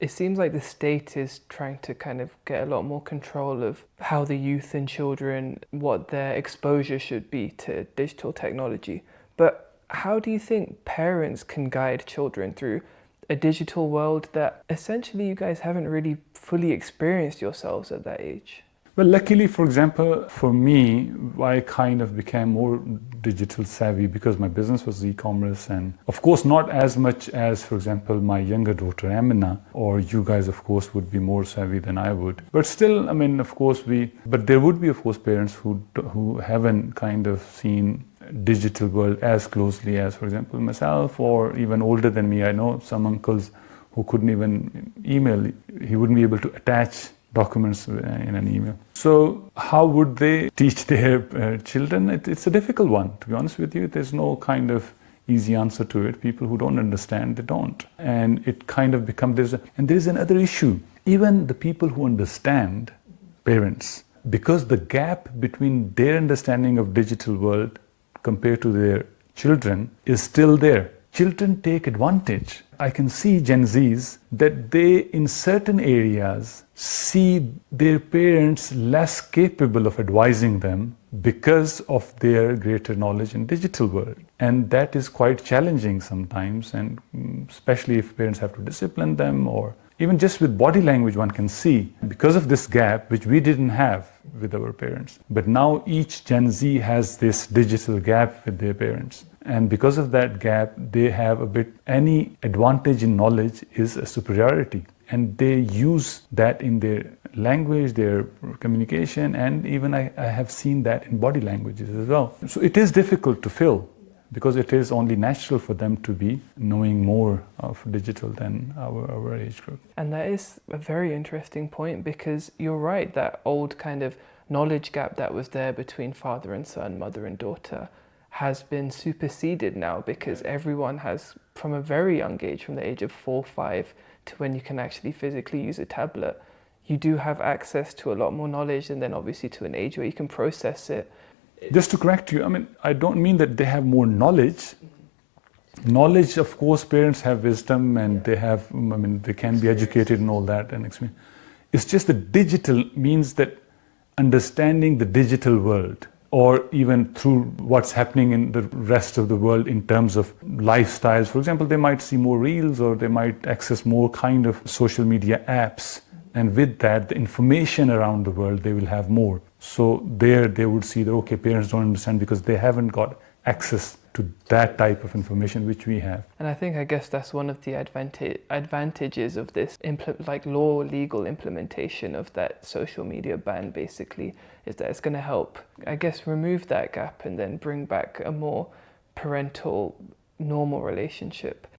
It seems like the state is trying to kind of get a lot more control of how the youth and children, what their exposure should be to digital technology. But how do you think parents can guide children through a digital world that essentially you guys haven't really fully experienced yourselves at that age? Well, luckily, for example, for me, I kind of became more digital savvy because my business was e-commerce, and of course not as much as, for example, my younger daughter Amina, or you guys of course would be more savvy than I would. But still, I mean, of course but there would be of course parents who haven't kind of seen digital world as closely as, for example, myself, or even older than me. I know some uncles who couldn't even email. He wouldn't be able to attach documents in an email. So how would they teach their children? It's a difficult one, to be honest with you. There's no kind of easy answer to it. People who don't understand, they don't. And it kind of becomes, and there's another issue. Even the people who understand, parents, because the gap between their understanding of digital world compared to their children is still there. Children take advantage. I can see Gen Zs that they, in certain areas, see their parents less capable of advising them because of their greater knowledge in digital world. And that is quite challenging sometimes, and especially if parents have to discipline them, or even just with body language one can see, because of this gap, which we didn't have with our parents. But now each Gen Z has this digital gap with their parents. And because of that gap, they have any advantage in knowledge is a superiority. And they use that in their language, their communication, and even I have seen that in body languages as well. So it is difficult to fill, because it is only natural for them to be knowing more of digital than our age group. And that is a very interesting point, because you're right, that old kind of knowledge gap that was there between father and son, mother and daughter, has been superseded now, because everyone has, from a very young age, from the age of 4, 5, to when you can actually physically use a tablet, you do have access to a lot more knowledge, and then obviously to an age where you can process it. Just to correct you, I mean, I don't mean that they have more knowledge. Knowledge, of course, parents have wisdom, and they have, I mean, they can be educated and all that. And it's just that digital means that understanding the digital world, or even through what's happening in the rest of the world in terms of lifestyles. For example, they might see more reels, or they might access more kind of social media apps. And with that, the information around the world, they will have more. So there they would see that, okay, parents don't understand because they haven't got access to that type of information which we have. And I guess that's one of the advantages of this legal implementation of that social media ban, basically, is that it's going to help, I guess, remove that gap and then bring back a more parental, normal relationship.